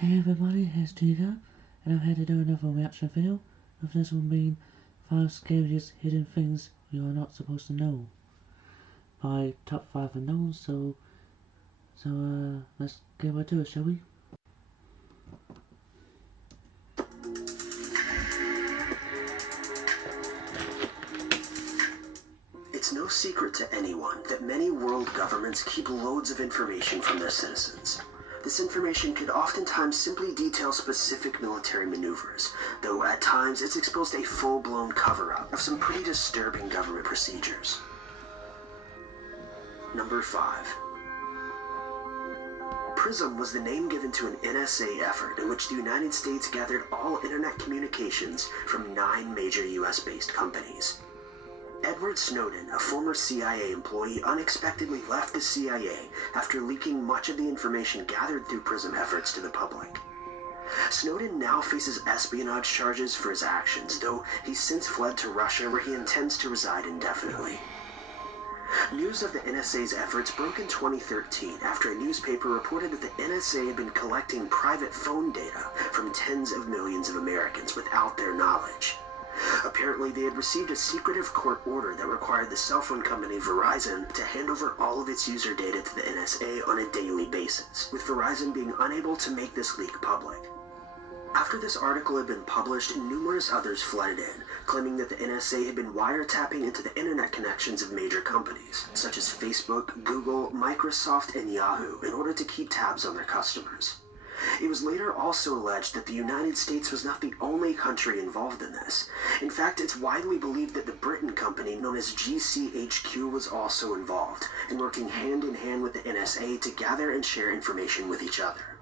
Hey everybody, it's Chica, and I'm here to do another reaction video, with this one being 5 scariest hidden things you are not supposed to know, by top 5 unknowns, so let's get right to it, shall we? It's no secret to anyone that many world governments keep loads of information from their citizens. This information could oftentimes simply detail specific military maneuvers, though at times it's exposed a full-blown cover-up of some pretty disturbing government procedures. Number 5. PRISM was the name given to an NSA effort in which the United States gathered all internet communications from 9 major US-based companies. Edward Snowden, a former CIA employee, unexpectedly left the CIA after leaking much of the information gathered through PRISM efforts to the public. Snowden now faces espionage charges for his actions, though he's since fled to Russia, where he intends to reside indefinitely. News of the NSA's efforts broke in 2013 after a newspaper reported that the NSA had been collecting private phone data from tens of millions of Americans without their knowledge. Apparently, they had received a secretive court order that required the cell phone company Verizon to hand over all of its user data to the NSA on a daily basis, with Verizon being unable to make this leak public. After this article had been published, numerous others flooded in, claiming that the NSA had been wiretapping into the internet connections of major companies, such as Facebook, Google, Microsoft, and Yahoo, in order to keep tabs on their customers. It was later also alleged that the United States was not the only country involved in this. In fact, it's widely believed that the Britain company known as GCHQ was also involved, and working hand in hand with the NSA to gather and share information with each other.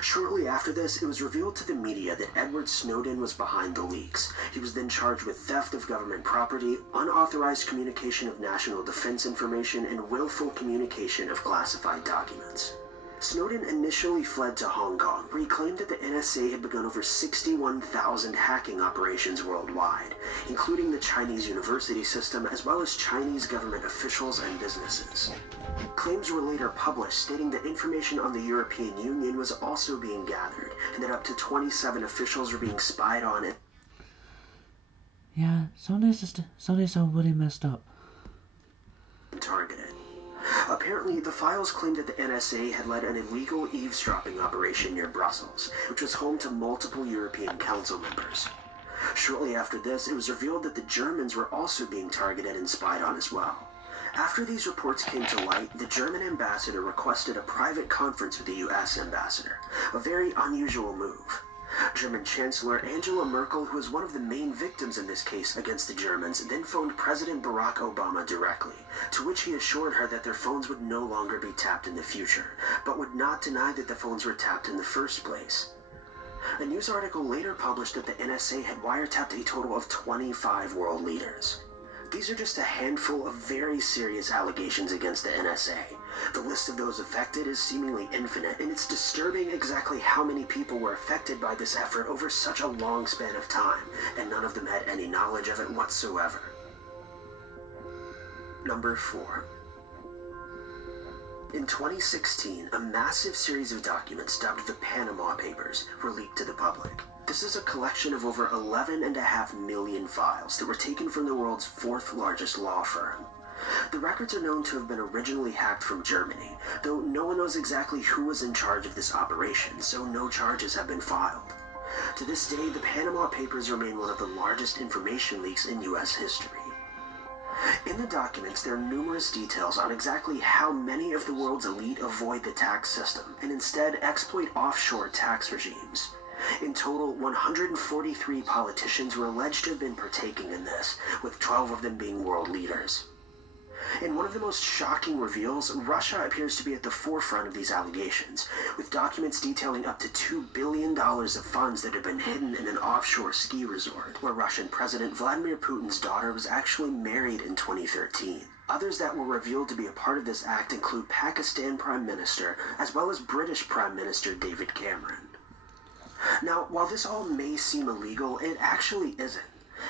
Shortly after this, it was revealed to the media that Edward Snowden was behind the leaks. He was then charged with theft of government property, unauthorized communication of national defense information, and willful communication of classified documents. Snowden initially fled to Hong Kong, where he claimed that the NSA had begun over 61,000 hacking operations worldwide, including the Chinese university system as well as Chinese government officials and businesses. Claims were later published stating that information on the European Union was also being gathered, and that up to 27 officials were being spied on and Sony's so really messed up. targeted. Apparently, the files claimed that the NSA had led an illegal eavesdropping operation near Brussels, which was home to multiple European Council members. Shortly after this, it was revealed that the Germans were also being targeted and spied on as well. After these reports came to light, the German ambassador requested a private conference with the US ambassador, a very unusual move. German Chancellor Angela Merkel, who was one of the main victims in this case against the Germans, then phoned President Barack Obama directly, to which he assured her that their phones would no longer be tapped in the future, but would not deny that the phones were tapped in the first place. A news article later published that the NSA had wiretapped a total of 25 world leaders. These are just a handful of very serious allegations against the NSA. The list of those affected is seemingly infinite, and it's disturbing exactly how many people were affected by this effort over such a long span of time, and none of them had any knowledge of it whatsoever. Number 4. In 2016, a massive series of documents dubbed the Panama Papers were leaked to the public. This is a collection of over 11.5 million files that were taken from the world's 4th largest law firm. The records are known to have been originally hacked from Germany, though no one knows exactly who was in charge of this operation, so no charges have been filed. To this day, the Panama Papers remain one of the largest information leaks in US history. In the documents, there are numerous details on exactly how many of the world's elite avoid the tax system and instead exploit offshore tax regimes. In total, 143 politicians were alleged to have been partaking in this, with 12 of them being world leaders. In one of the most shocking reveals, Russia appears to be at the forefront of these allegations, with documents detailing up to $2 billion of funds that have been hidden in an offshore ski resort, where Russian President Vladimir Putin's daughter was actually married in 2013. Others that were revealed to be a part of this act include Pakistan Prime Minister, as well as British Prime Minister David Cameron. Now, while this all may seem illegal, it actually isn't.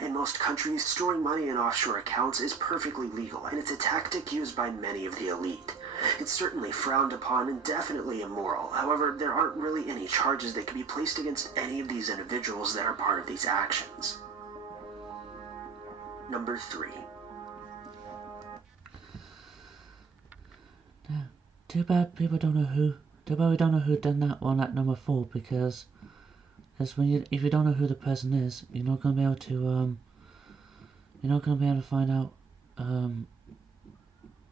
In most countries, storing money in offshore accounts is perfectly legal, and it's a tactic used by many of the elite. It's certainly frowned upon and definitely immoral. However, there aren't really any charges that can be placed against any of these individuals that are part of these actions. Number 3. Too bad people don't know who. Too bad we don't know who done that one at number 4, because if you don't know who the person is, you're not gonna be able to find out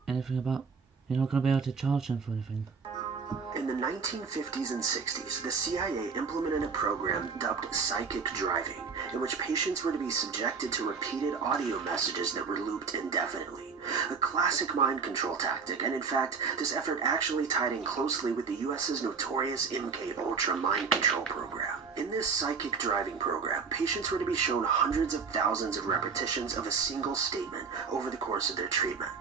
anything about. You're not gonna be able to charge them for anything. In the 1950s and 60s, the CIA implemented a program dubbed psychic driving, in which patients were to be subjected to repeated audio messages that were looped indefinitely. A classic mind control tactic, and in fact, this effort actually tied in closely with the US's notorious MK Ultra mind control program. In this psychic driving program, patients were to be shown hundreds of thousands of repetitions of a single statement over the course of their treatment.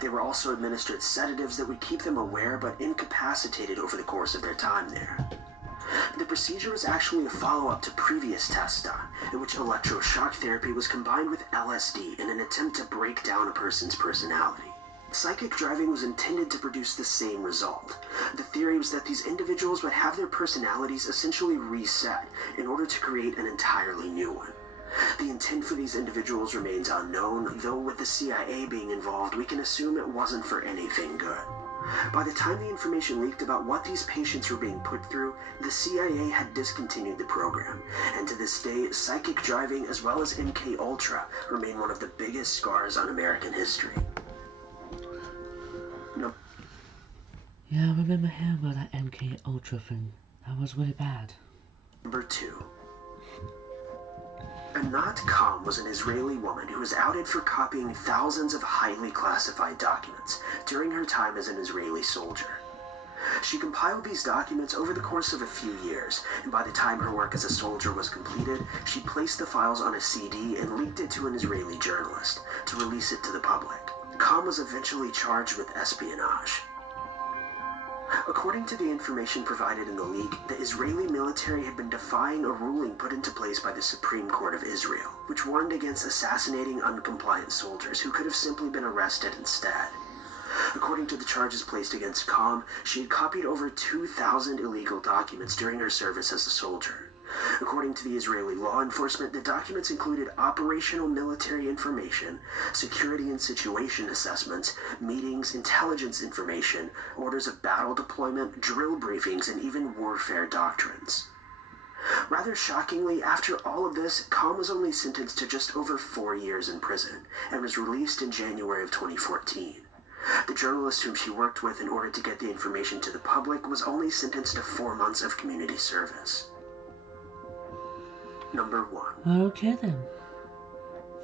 They were also administered sedatives that would keep them aware but incapacitated over the course of their time there. The procedure was actually a follow-up to previous tests done, in which electroshock therapy was combined with LSD in an attempt to break down a person's personality. Psychic driving was intended to produce the same result. The theory was that these individuals would have their personalities essentially reset in order to create an entirely new one. The intent for these individuals remains unknown, though with the CIA being involved, we can assume it wasn't for anything good. By the time the information leaked about what these patients were being put through, the CIA had discontinued the program, and to this day, psychic driving as well as MK Ultra remain one of the biggest scars on American history. Yeah, I remember hearing about that MK Ultra thing. That was really bad. Number 2. Anat Kam was an Israeli woman who was outed for copying thousands of highly classified documents during her time as an Israeli soldier. She compiled these documents over the course of a few years, and by the time her work as a soldier was completed, she placed the files on a CD and leaked it to an Israeli journalist to release it to the public. Kam was eventually charged with espionage. According to the information provided in the leak, the Israeli military had been defying a ruling put into place by the Supreme Court of Israel, which warned against assassinating uncompliant soldiers who could have simply been arrested instead. According to the charges placed against Kam, she had copied over 2,000 illegal documents during her service as a soldier. According to the Israeli law enforcement, the documents included operational military information, security and situation assessments, meetings, intelligence information, orders of battle deployment, drill briefings, and even warfare doctrines. Rather shockingly, after all of this, Kam was only sentenced to just over 4 years in prison and was released in January of 2014. The journalist whom she worked with in order to get the information to the public was only sentenced to 4 months of community service. Number 1. Okay then.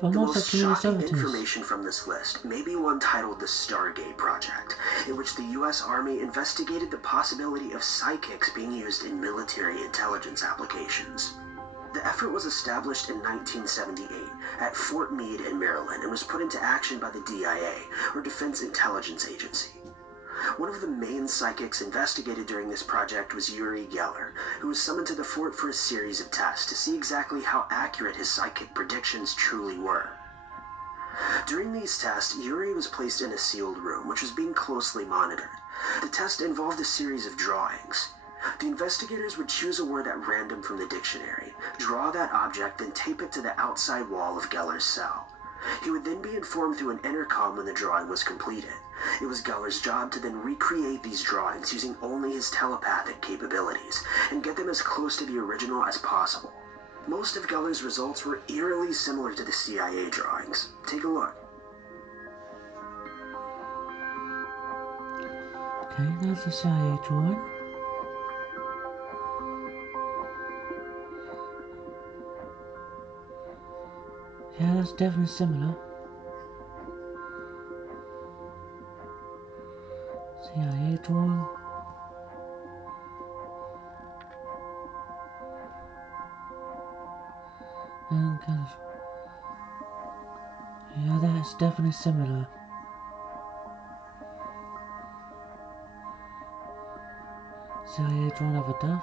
The most shocking information from this list may be one titled the Stargate Project, in which the U.S. Army investigated the possibility of psychics being used in military intelligence applications. The effort was established in 1978 at Fort Meade in Maryland and was put into action by the DIA, or Defense Intelligence Agency. One of the main psychics investigated during this project was Uri Geller, who was summoned to the fort for a series of tests to see exactly how accurate his psychic predictions truly were. During these tests, Uri was placed in a sealed room, which was being closely monitored. The test involved a series of drawings. The investigators would choose a word at random from the dictionary, draw that object, then tape it to the outside wall of Geller's cell. He would then be informed through an intercom when the drawing was completed. It was Geller's job to then recreate these drawings using only his telepathic capabilities, and get them as close to the original as possible. Most of Geller's results were eerily similar to the CIA drawings. Take a look. Okay, that's a CIA drawing. Yeah, that's definitely similar. CIA drawing. And yeah, that's definitely similar. CIA drawing of a dove.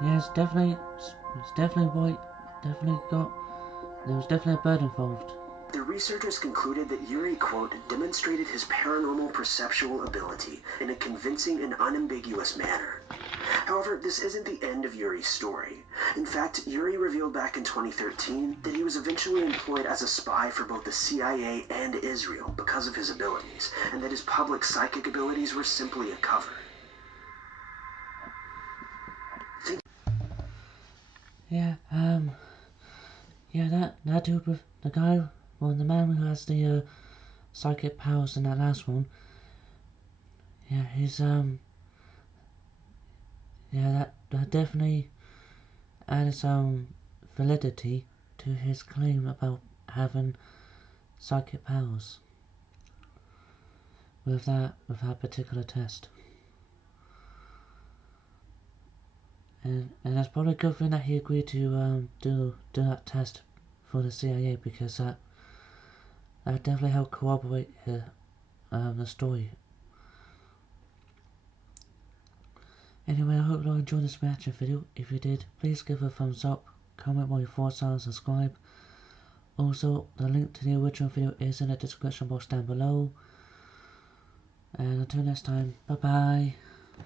Yeah, it's definitely white. there was definitely a bird involved. The researchers concluded that Yuri, quote, demonstrated his paranormal perceptual ability in a convincing and unambiguous manner. However, this isn't the end of Yuri's story. In fact, Yuri revealed back in 2013 that he was eventually employed as a spy for both the CIA and Israel because of his abilities, and that his public psychic abilities were simply a cover. Yeah, that dude with the guy, well, the man who has the psychic powers in that last one. Yeah, that definitely added some validity to his claim about having psychic powers with that particular test. And that's probably a good thing that he agreed to do that test for the CIA, because that definitely helped corroborate the story. Anyway, I hope you enjoyed this reaction video. If you did, please give it a thumbs up, comment what your thoughts are, and subscribe. Also, the link to the original video is in the description box down below. And until next time, bye bye.